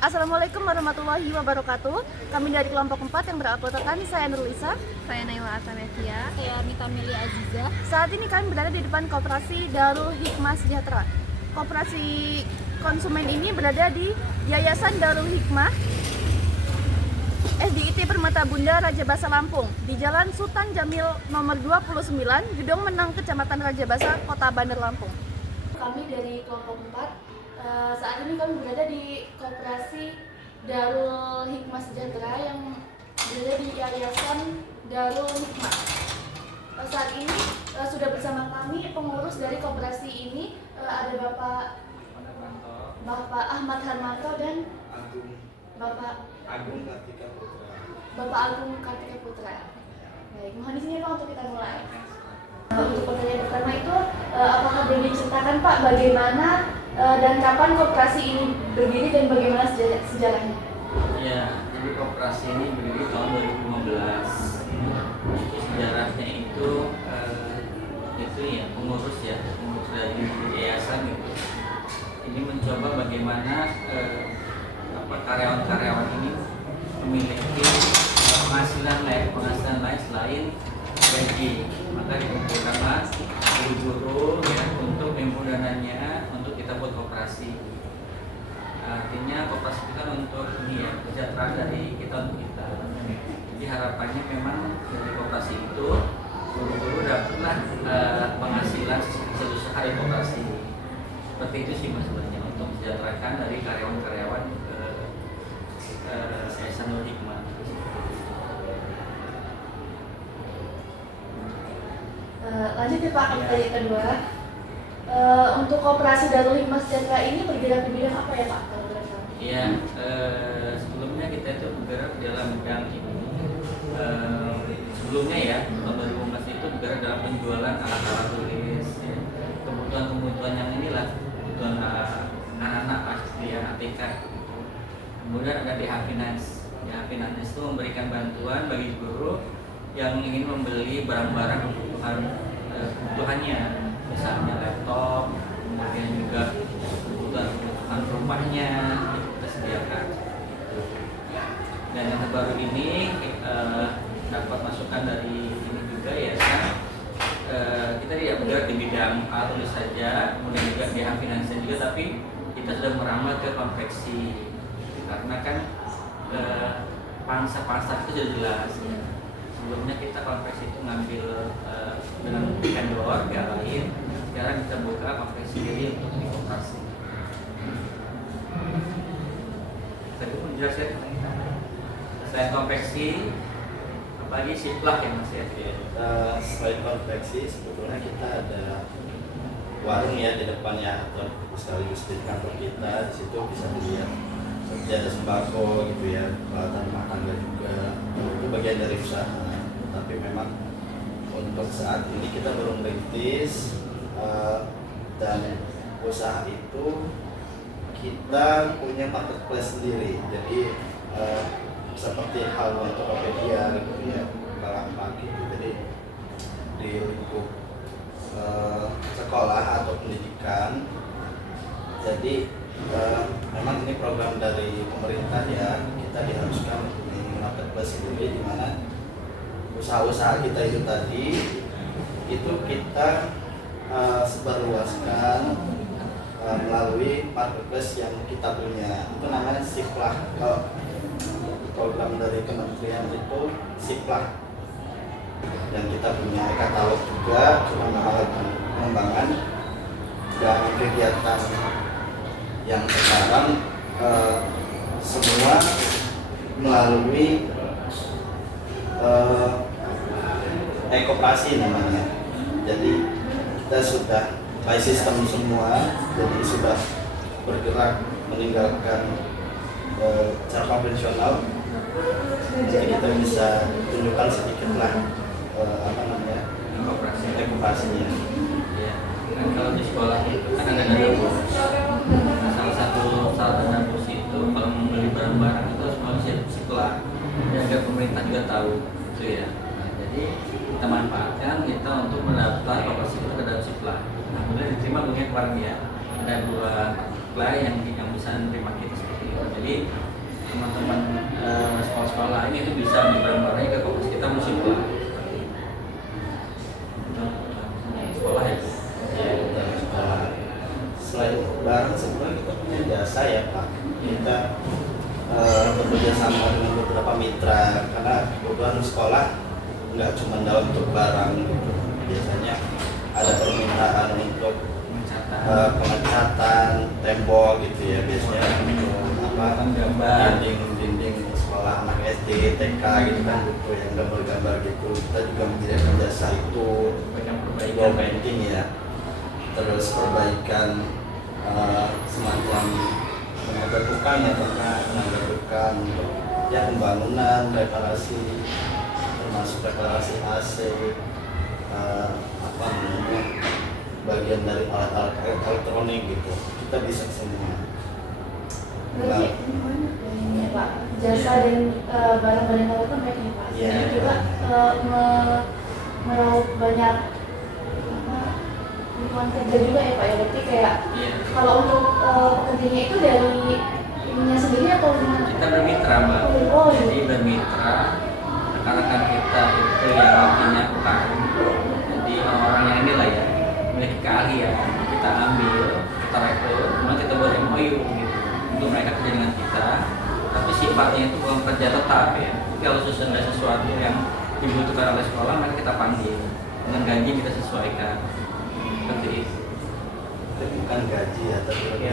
Assalamualaikum warahmatullahi wabarakatuh. Kami dari kelompok 4 yang beranggotakan saya Nurlisa, Saya Naila Atanevia. Saya Mita Mili Aziza. Saat ini kami berada di depan Koperasi Darul Hikmah Sejahtera. Koperasi konsumen ini berada di Yayasan Darul Hikmah SDIT Permata Bunda Rajabasa Lampung di Jalan Sultan Jamil nomor 29, Gedung Menang, Kecamatan Rajabasa, Kota Bandar Lampung. Kami dari kelompok 4 saat ini kami berada di Koperasi Darul Hikmah Sejahtera yang berada di Yayasan Darul Hikmah. Saat ini sudah bersama kami pengurus dari koperasi ini, ada Bapak Ahmad Harmanto dan Bapak Agung Kartika Putra. Bapak Agung Kartika Putra. Baik, mohon izinnya Pak untuk kita mulai. Untuk pertanyaan pertama itu, apakah boleh diceritakan Pak bagaimana dan kapan koperasi ini berdiri dan bagaimana sejarahnya? Ya, jadi koperasi ini berdiri tahun 2015. Sejarahnya itu ya pengurus dari yayasan gitu. Ini mencoba bagaimana karyawan-karyawan ini memiliki penghasilan lain selain gaji. Maka dikumpulkanlah guru-guru ya untuk himpun dananya untuk kita buat koperasi. Artinya koperasi itu kan untuk kesejahteraan dari kita untuk kita. Jadi harapannya memang dari koperasi itu guru-guru dapatlah penghasilan hasil usaha dari koperasi. Seperti itu sih mas sebenarnya untuk mensejahterakan dari karyawan-karyawan Yayasan Darul Hikmah. Lanjut ya Pak, pertanyaan kedua. Untuk koperasi Darul Hikmah Sejahtera ini bergerak di bidang apa ya Pak? Iya, sebelumnya kita itu bergerak dalam bidang ini. Sebelumnya ya, tahun 2015 itu bergerak dalam penjualan alat-alat tulis. Ya. Kebutuhan yang inilah, kebutuhan anak-anak pasti ya, ATK. Kemudian ada DH Finance. DH Finance itu memberikan bantuan bagi guru yang ingin membeli barang-barang kebutuhannya, misalnya laptop, kemudian juga kebutuhan rumahnya kita sediakan. Dan yang terbaru ini dapat masukan dari ini juga ya, kita tidak bergerak di bidang alat tulis saja, kemudian juga di finansial juga, tapi kita sudah merambah ke konveksi karena kan pangsa itu sudah jelas. Sebelumnya kita konveksi itu ngambil dengan vendor pihak lain, sekarang kita buka konveksi diri untuk di koperasi. Tadi pun jelas ya, selain konveksi apalagi siplah ya mas ya. Selain konveksi sebetulnya kita ada warung ya di depannya atau sekaligus di kantor kita. Di situ bisa dilihat seperti ada sembako gitu ya, peralatan rumah tangga juga, itu bagian dari usaha. Tapi memang untuk saat ini kita belum merintis, dan usaha itu kita punya marketplace sendiri. Jadi seperti halnya Tokopedia gitu ya, Bukalapak gitu. Jadi di lingkup sekolah atau pendidikan. Jadi memang ini program dari pemerintah ya, kita diharuskan mempunyai marketplace sendiri di mana usaha-usaha kita itu tadi itu kita sebarluaskan melalui marketplace yang kita punya. Itu namanya Siplah. Kalau program dari kementerian itu Siplah. Dan kita punya e-katalog juga, cuma hal pengembangan dan kegiatan yang sekarang semua melalui e-koperasi namanya. Jadi kita sudah by system semua, jadi sudah bergerak meninggalkan cara konvensional. Jadi kita bisa tunjukkan sedikit lah Koperasi. e-koperasinya. Ya, kan kalau di sekolah itu kan ada dapur. tahu itu ya. Nah, jadi kita manfaatkan kita untuk mendaftar lokasi kita ke dalam Sipla. Nah, kemudian diterima mungkin kemarin ya ada 2 klien yang bisa menerima kita seperti itu. Jadi teman-teman sekolah-sekolah lain itu bisa menyebarkan ke komunitas kita Sipla. Sekolah ya. Ya, dari sekolah. Selain bareng sebenarnya kita punya jasa ya Pak. Kita bekerja sama dengan beberapa mitra karena kebutuhan sekolah nggak cuma dalam bentuk barang gitu. Biasanya ada permintaan untuk pengecatan tembok gitu ya, biasanya untuk gambar dinding sekolah anak SD, TK gitu kan, butuh yang gambar-gambar gitu. Kita juga menyediakan jasa itu, wall painting ya, terus perbaikan semacam tenaga tukang ya, tenaga tukang untuk ya pembangunan, reparasi, termasuk reparasi AC, apa namanya, bagian dari alat-alat elektronik gitu, kita bisa semua. Berarti ini Pak, jasa dan barang-barang yang kan baik nih Pak. Iya. Ini juga meraup banyak lingkungan kerja juga ya Pak ya. Berarti kayak kalau untuk pekerjanya itu dari ininya sendiri atau gimana? kita bermitra Mbak. Oh, Jadi bermitra rekan-rekan kita itu yang punya utang. Jadi orang-orang yang inilah ya memiliki keahlian kita ambil, kita rekrut, kemudian kita buat MOU gitu untuk mereka kerja dengan kita. Tapi sifatnya itu bukan kerja tetap ya. Jadi kalau ada sesuatu yang dibutuhkan oleh sekolah, maka kita panggil dengan gaji kita sesuaikan. Seperti itu. Itu bukan gaji ya, tapi Ya.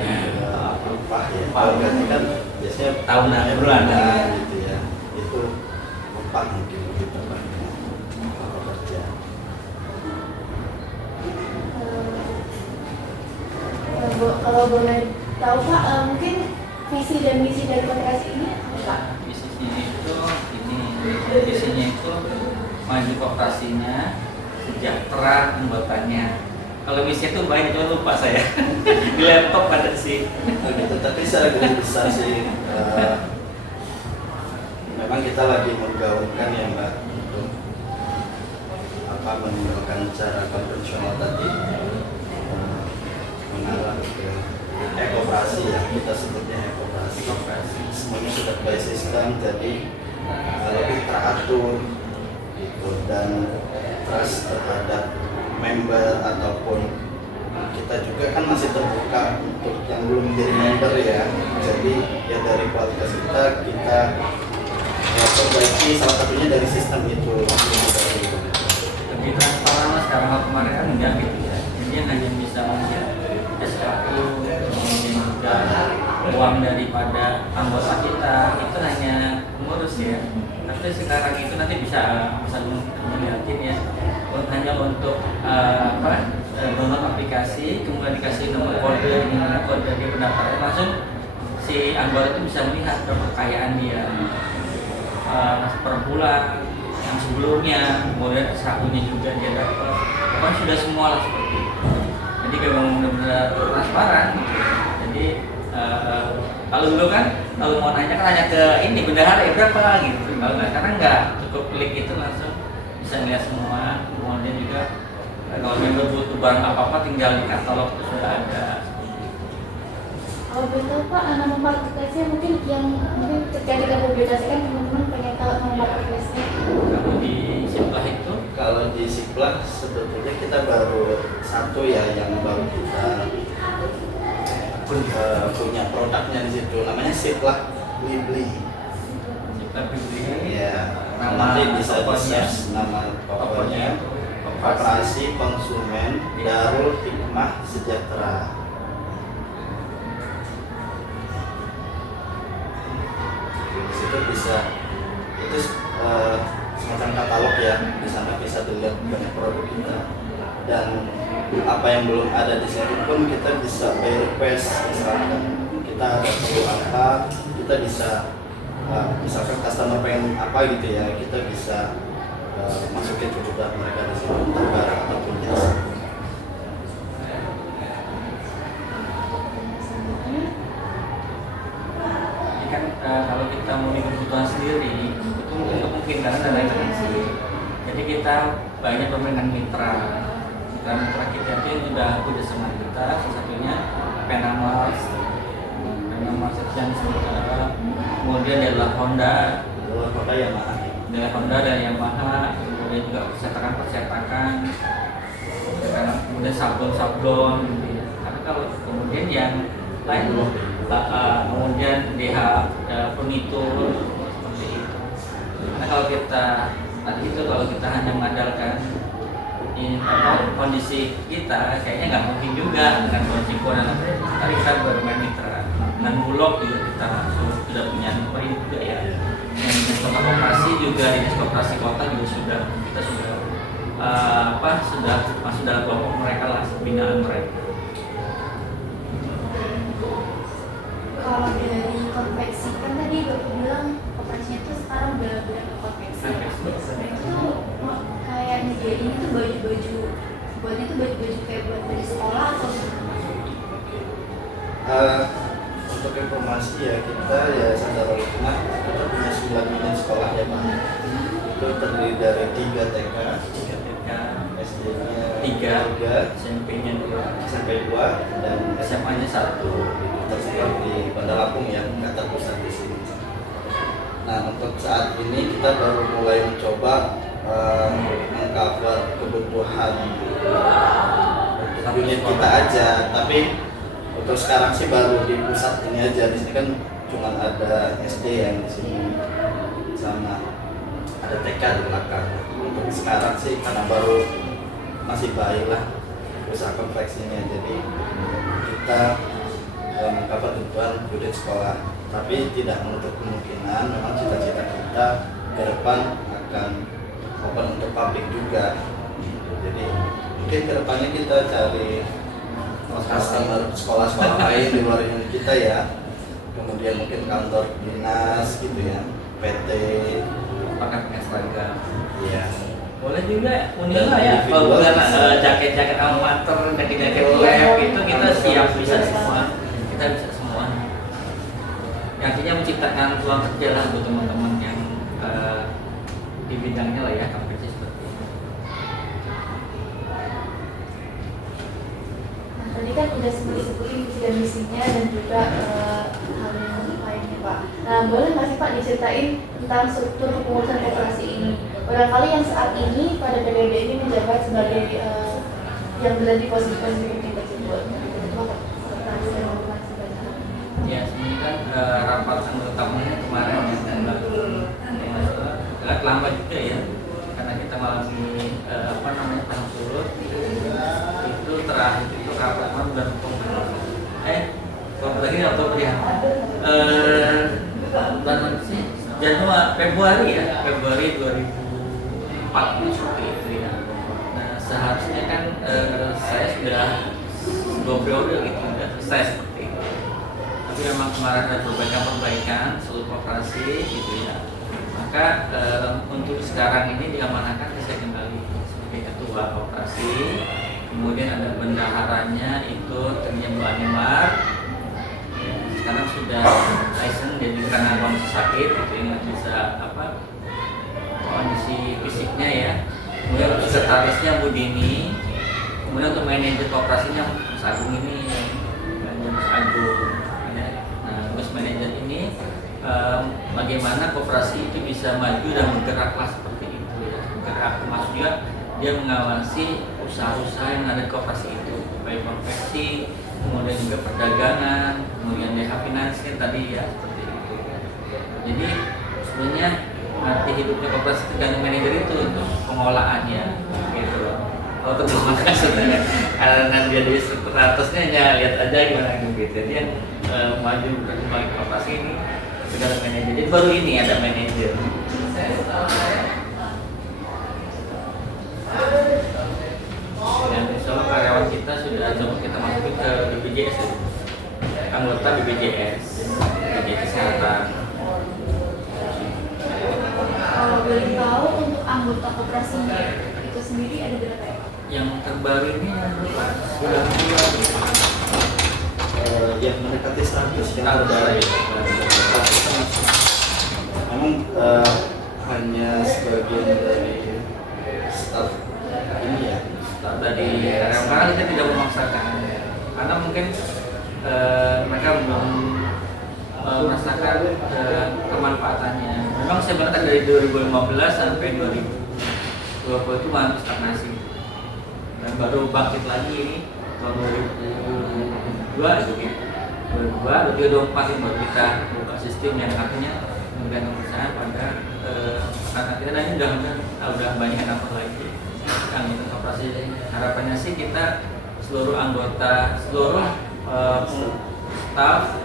upah ya. Kalau gaji kan biasanya Tahunan, bulanan. gitu ya. Itu upah mungkin lebih tepatnya. Apa kerja? Kalau boleh tahu Pak, mungkin visi dan misi dari komunikasi ini apa Pak? Bisnisnya itu visinya itu maju kooperasinya, sejahtera anggotanya. Kalau misi itu banyak, cuma lupa saya. Di laptop ada sih. Gitu. Tapi secara garis besar sih, memang kita lagi menggaungkan ya Mbak, untuk meninggalkan cara konvensional tadi, mengarah ke ekoperasi ya, kita sebutnya ekoperasi. Semuanya sudah by system, jadi lebih teratur gitu, dan trust terhadap member ataupun kita juga kan masih terbuka untuk yang belum menjadi member ya. Jadi ya dari kualitas kita perbaiki, salah satunya dari sistem itu. Lebih transparan lah sekarang, kalau kemarin kan enggak gitu ya. Jadi yang hanya bisa melihat SKU, kemudian juga uang daripada anggota kita itu hanya mengurus ya. Tapi sekarang itu nanti bisa melihatin ya, hanya untuk download aplikasi, kemudian dikasih nomor kode, ini kode dia pendaftaran, langsung si anggota itu bisa melihat berapa kekayaan dia per bulan, yang sebelumnya, kemudian SKU-nya juga dia dapat. Pokoknya sudah semua lah seperti itu. Jadi memang benar-benar transparan. Jadi kalau dulu kan kalau mau nanya kan hanya ke ini bendahara ya berapa gitu. Kalau sekarang nggak, cukup klik itu langsung bisa lihat semua. Kemudian juga kalau member butuh barang apa-apa tinggal di katalog itu sudah ada. Kalau betul Pak, nama marketplace-nya mungkin yang mungkin ketika kita publikasikan teman-teman pengen tahu nama marketplace-nya. Kalau di Sipla itu Kalau di Sipla sebetulnya kita baru satu ya yang baru kita punya produknya di situ, namanya Sipla Blibli. Sipla Bibli Ya, nama nanti bisa tokonya. di-search nama tokonya. Koperasi Konsumen Darul Hikmah Sejahtera. Di situ bisa, itu semacam katalog ya, di sana bisa dilihat banyak produk kita, dan apa yang belum ada di situ pun kita bisa by request. Misalkan kita ada perlu apa, kita bisa misalkan customer pengen apa gitu ya, kita bisa masukin ke produk mereka di situ, entah barang ataupun jasa. Ini kan kalau kita mau kebutuhan sendiri itu mungkin karena kita banyak permainan mitra kita itu yang sudah bekerja sama kita, salah satunya Penamars yang kemudian adalah Honda dan Yamaha, kemudian juga percetakan, kemudian sablon gitu ya. Karena kalau kemudian yang lain kemudian DH furnitur seperti itu. Karena kalau kita hanya mengandalkan kondisi kita, kayaknya nggak mungkin juga dengan kondisi dan tadi kita bermain mitra dengan Bulog juga kita sudah punya poin juga ya. Dan dinas kota koperasi juga dinas koperasi kota juga kita sudah masuk dalam kelompok mereka lah, binaan mereka. Kalau dari konveksi kan tadi Bapak bilang operasinya tuh sekarang udah berapa konveksi. Nah itu kayak nyediain itu baju-baju buatnya tuh baju-baju kayak buat dari sekolah atau gimana? Untuk informasi ya, kita ya Sandara Lukman kita punya 9 unit sekolah ya Pak. Itu terdiri dari 3 TK, SD-nya 3, SMP-nya 2, dan SMA-nya 1. Itu tersebar di Bandar Lampung yang nggak terpusat di sini. Nah, untuk saat ini kita baru mulai mencoba mengcover kebutuhan untuk unit kita aja, tapi untuk sekarang sih baru di pusat ini aja. Di sini kan cuma ada SD yang di sini sama ada TK di belakang. Untuk sekarang sih karena baru masih baik lah usaha konveksinya, jadi kita mengcover kebutuhan unit sekolah, tapi tidak menutup kemungkinan memang cita-cita kita ke depan akan open untuk publik juga. Jadi mungkin kedepannya kita cari customer sekolah-sekolah lain di luar unit kita ya, kemudian mungkin kantor dinas gitu ya, PT, pakai seragam. Iya. Boleh juga Unila ya, kalau bukan jaket-jaket alma mater, jaket-jaket lab itu kita siap, bisa semua. Artinya menciptakan peluang kerja lah buat teman-teman yang di bidangnya lah ya, konveksi seperti ini. Nah tadi kan udah sebutin visi dan misinya dan juga hal yang lainnya Pak. Nah boleh nggak sih Pak diceritain tentang struktur kepengurusan koperasi ini? Barangkali yang saat ini pada periode ini menjabat sebagai yang berada di posisi pemimpin tersebut. Ya, sebenarnya kan rapat anggota kemarin agak lambat juga ya, karena kita mengalami pasang surut. Itu terakhir itu rapat bulan Oktober ya. Bulan sih Februari 2004 seperti itu ya. Nah seharusnya kan saya sudah 2 periode gitu sudah selesai seperti itu. Tapi memang kemarin ada perbaikan seluruh koperasi gitu ya. Maka untuk sekarang ini diamanahkan ke saya kembali sebagai ketua koperasi. Kemudian ada bendaharanya itu ternyata Bu Animar. Sekarang sudah license, jadi karena kondisi sakit gitu ya, nggak bisa kondisi fisiknya ya. Kemudian sekretarisnya Bu Dini. Kemudian untuk manajer koperasinya Mas Agung ini, Mas Agung. Nah, terus manajer ini bagaimana koperasi itu bisa maju dan bergeraklah seperti itu ya. Bergerak, maksudnya dia mengawasi usaha-usaha yang ada di koperasi itu, baik konveksi, kemudian juga perdagangan, kemudian DH finansial tadi ya seperti itu. Jadi sebenarnya nanti hidupnya koperasi tergantung manajer itu untuk pengolahannya gitu loh. Kalau terjemahkan sebenarnya karena dia di struktur atasnya hanya lihat aja gimana gitu. Jadi yang maju berkembang koperasi ini tergantung manajer. Jadi baru ini ada manajer. Dan insya Allah karyawan kita sudah coba kita masukin ke BPJS, anggota BPJS Kesehatan. Kalau boleh tahu untuk anggota koperasinya itu sendiri ada berapa ya? Yang terbaru ini sudah yang mendekati 100 yang ada ya. Namun hanya sebagian dari start ini ya. Start dari karena kita tidak memaksakan, karena mungkin mereka belum merasakan kemanfaatannya. Memang sebenarnya dari 2015 sampai 2020 itu masih stagnasi, dan baru bangkit lagi ini tahun 2002 itu ya. 2024 ini baru kita buka sistem yang artinya memberikan kepercayaan pada anak kita, dan ini udah banyak yang dapat lagi yang itu operasi. Harapannya sih kita seluruh anggota, seluruh staf,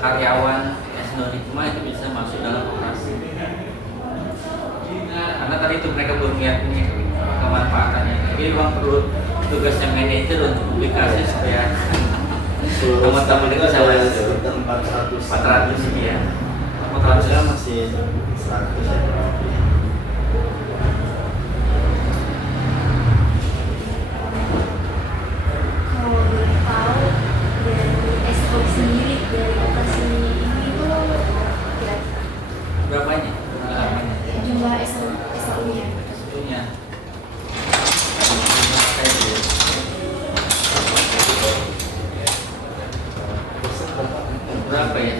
karyawan S0 Hikmah itu bisa masuk dalam operasi. Karena tadi itu mereka belum lihat ini kemanfaatannya. Jadi memang perlu tugasnya manajer untuk publikasi supaya teman-teman itu sama 400 ya. 400 masih 100 ya. Kalau boleh tahu dari SO sendiri dari operasi ini itu kira-kira berapanya? jumlah SO-nya? Sebetulnya berapa ya?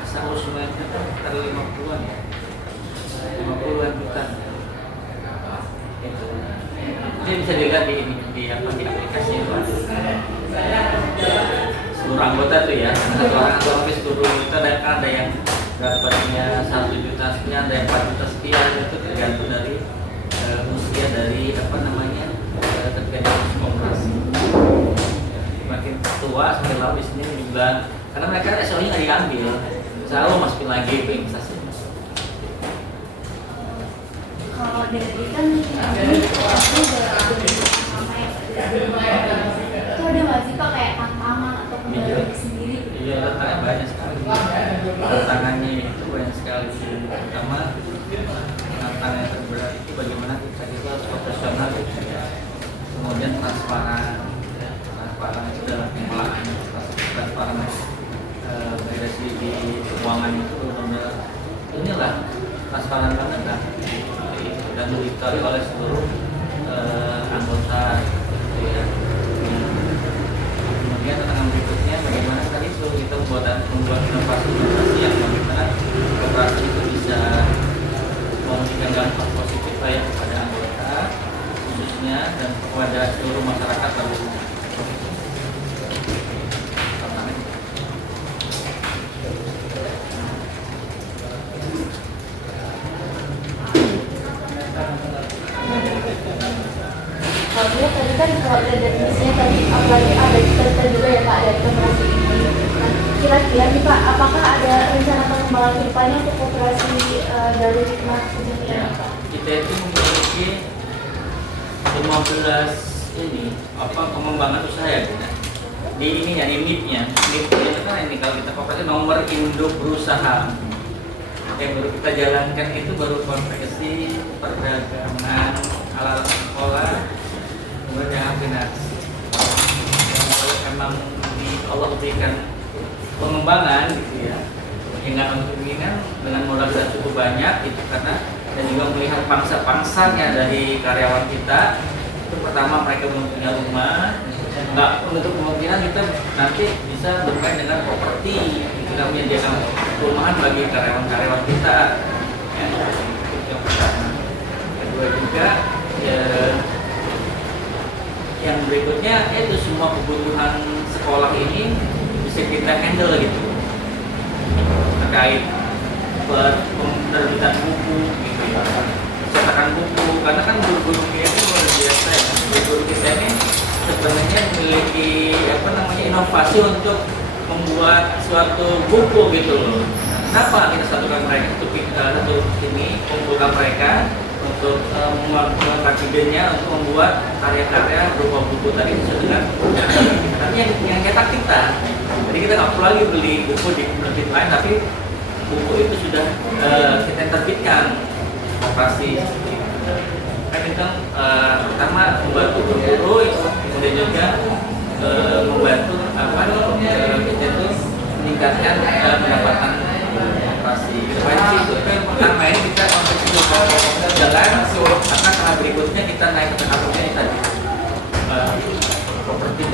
Asal usulnya sekitar 50-an ya, 50-an juta. Itu bisa dilihat di aplikasi itu. Seluruh anggota tuh ya, satu orang atau lebih seluruh itu ada yang dapatnya 1 juta sekian, ada yang 4 juta sekian, itu tergantung dari usia dari tergantung operasi. Makin tua semakin lama di sini juga, karena mereka SO-nya nggak diambil, selalu masukin lagi ke investasi. Kalau dari kan ini aku udah sama ya, itu ada nggak sih Pak kayak tantangan atau kendala sendiri? Iya, tantangannya banyak sekali. Tantangannya itu banyak sekali. Pertama, tantangan yang terberat itu bagaimana kita harus profesional, kemudian transparan itu dalam pengelolaan, transparan dari segi keuangan itu benar-benar inilah transparan banget lah, dan diketahui oleh seluruh anggota gitu ya. Kemudian tantangan berikutnya bagaimana tadi itu kita membuat inovasi yang bagaimana operasi itu bisa memberikan dampak positif lah ya kepada anggota khususnya dan kepada seluruh masyarakat pada umumnya. Kalau tadi kan kalau dari definisinya tadi apalagi ada cerita juga ya Pak dari operasi ini. Nah, kira-kira nih Pak, apakah ada rencana pengembangan kedepannya untuk operasi dari Hikmah Sejahtera Ya, ini Pak? kita itu memiliki 15 pengembangan usaha ya Bu. Di ini ya, di NIP-nya. NIP itu kan ini kalau kita koperasi nomor induk berusaha. Yang baru kita jalankan itu baru konversi perdagangan alat sekolah, kemudian afinasi. Kalau memang Allah berikan pengembangan gitu ya, dengan keinginan dengan modal tidak cukup banyak itu karena dan juga melihat pangsa-pangsanya dari karyawan kita. Itu pertama mereka belum punya rumah, nggak untuk kemungkinan kita nanti bisa bermain dengan properti, kita menyediakan perumahan bagi karyawan-karyawan kita. Ya, itu yang pertama. Kedua juga ya, yang berikutnya itu semua kebutuhan sekolah ini bisa kita handle gitu, terkait penerbitan buku gitu ya, cetakan buku, karena kan guru-guru kita itu luar biasa ya. Guru kita ini sebenarnya memiliki inovasi untuk membuat suatu buku gitu loh. Kenapa kita satukan mereka untuk satu ini kumpulkan mereka untuk membuat idenya untuk membuat karya-karya berupa buku tadi sesuai dengan tapi yang cetak kita. Jadi kita nggak perlu lagi beli buku di penerbit lain, tapi buku itu sudah kita terbitkan operasi. Kan kita pertama membantu guru itu, kemudian juga membantu kita itu meningkatkan pendapatan operasi. Kita itu kan pertama ini kita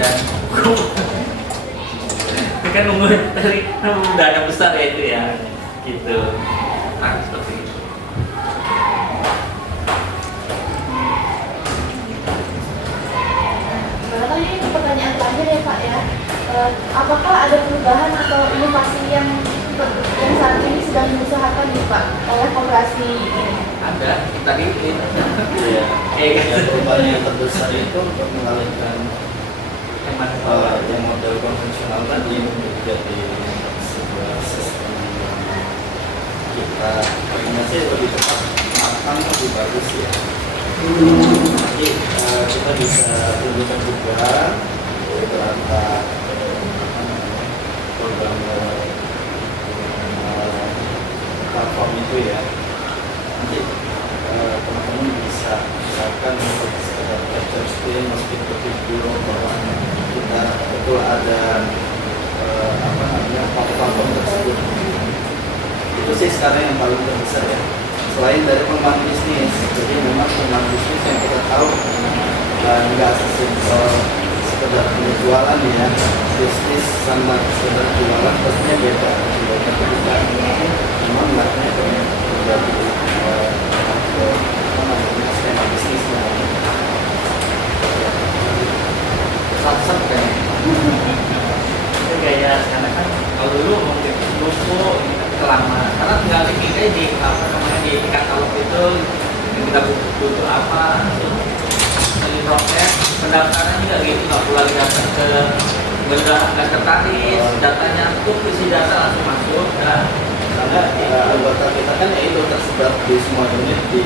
dan ini kan nunggu dari dana besar ya itu ya gitu. Nah, seperti itu. Barangkali ini pertanyaan terakhir ya Pak ya. Apakah ada perubahan atau inovasi yang saat ini sedang diusahakan nih Pak oleh koperasi ini? Ada tadi Iya. Yang perubahan yang terbesar itu untuk mengalihkan yang model konvensional tadi menjadi sebuah sistem kita koordinasi lebih cepat, matang, lebih bagus ya. Jadi kita bisa tunjukkan juga beberapa program platform itu ya. Nanti teman-teman bisa misalkan untuk sekedar capture screen, meskipun video bahwa kita betul ada platform tersebut. Itu sih sekarang yang paling terbesar ya. Selain dari pengembangan bisnis, jadi memang pengembangan bisnis yang kita tahu nggak sesimpel sekedar penjualan ya. Bisnis sama sekedar jualan pastinya beda. Memang nggaknya menjadi skema bisnisnya. sat kan itu kayak karena kan kalau dulu mungkin logo ini kan kelamaan karena tinggal kita di apa namanya di katalog itu kita butuh apa dari proses pendaftaran juga gitu nggak perlu lagi datang ke sekretaris datanya tuh isi data langsung masuk dan Karena anggota kita kan ya itu tersebar di semua unit di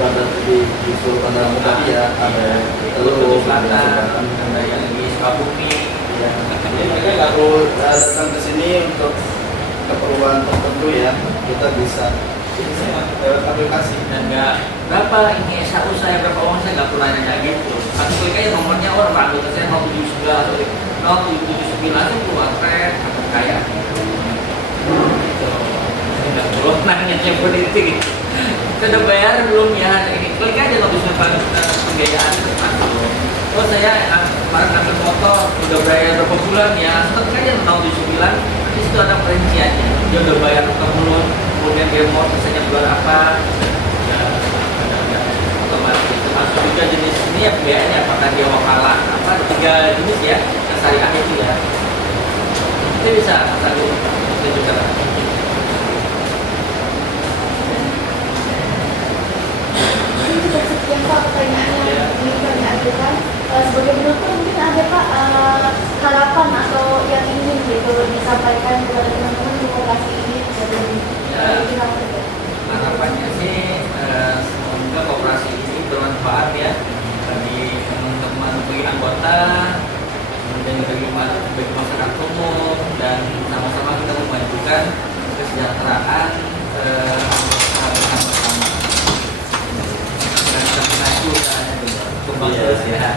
bandar di seluruh bandar tadi ya, ada Teluk Selatan, ada yang di Sukabumi. ya. Jadi mereka nggak perlu datang ke sini untuk keperluan tertentu ya, kita bisa lewat aplikasi. Dan nggak berapa ini SAU saya berapa uang saya nggak pernah nanya gitu. Langsung klik aja nomornya orang anggota saya 079 atau 079 itu keluar keren atau kaya. Gitu. Nggak perlu nanya politik gitu. Kita udah bayar belum ya? Ini klik aja notisnya pembiayaan masuk. Oh saya kemarin ngambil motor udah bayar berapa bulan ya? Tetap aja 079 di situ ada perinciannya. Dia udah bayar ke mulut, kemudian dia mau misalnya jual apa? Ya ada otomatis. Termasuk juga jenis ini ya biayanya apakah dia wakalah apa? 3 jenis ya yang syariah itu ya. Itu bisa satu itu juga. Ini sudah sekian Pak pertanyaannya yang ingin kami ajukan. Sebagai penutup mungkin ada Pak harapan atau yang ingin gitu disampaikan kepada teman-teman di koperasi ini dari harapannya sih semoga koperasi ini bermanfaat ya bagi teman-teman, bagi anggota, kemudian bagi masyarakat umum, dan sama-sama kita memajukan kesejahteraan bersama-sama dan kita maju kembang terus ya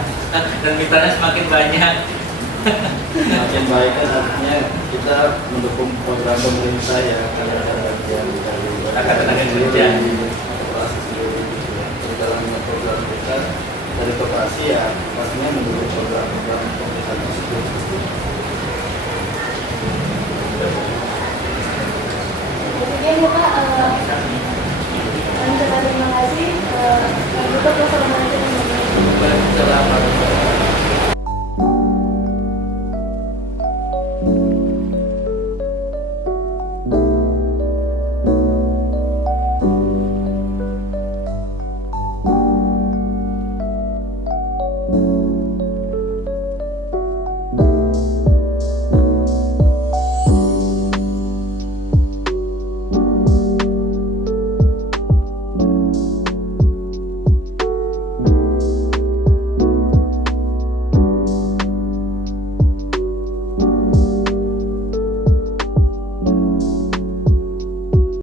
dan mitranya semakin banyak. Makin baik kan artinya kita mendukung program pemerintah ya, karena ada bagian dari tenaga kerja koperasi sendiri dalam program kita dari koperasi ya pastinya mendukung program pemerintah tersebut. Demikian ya Pak, kami terima kasih. Untuk wassalamualaikum warahmatullahi wabarakatuh. Selamat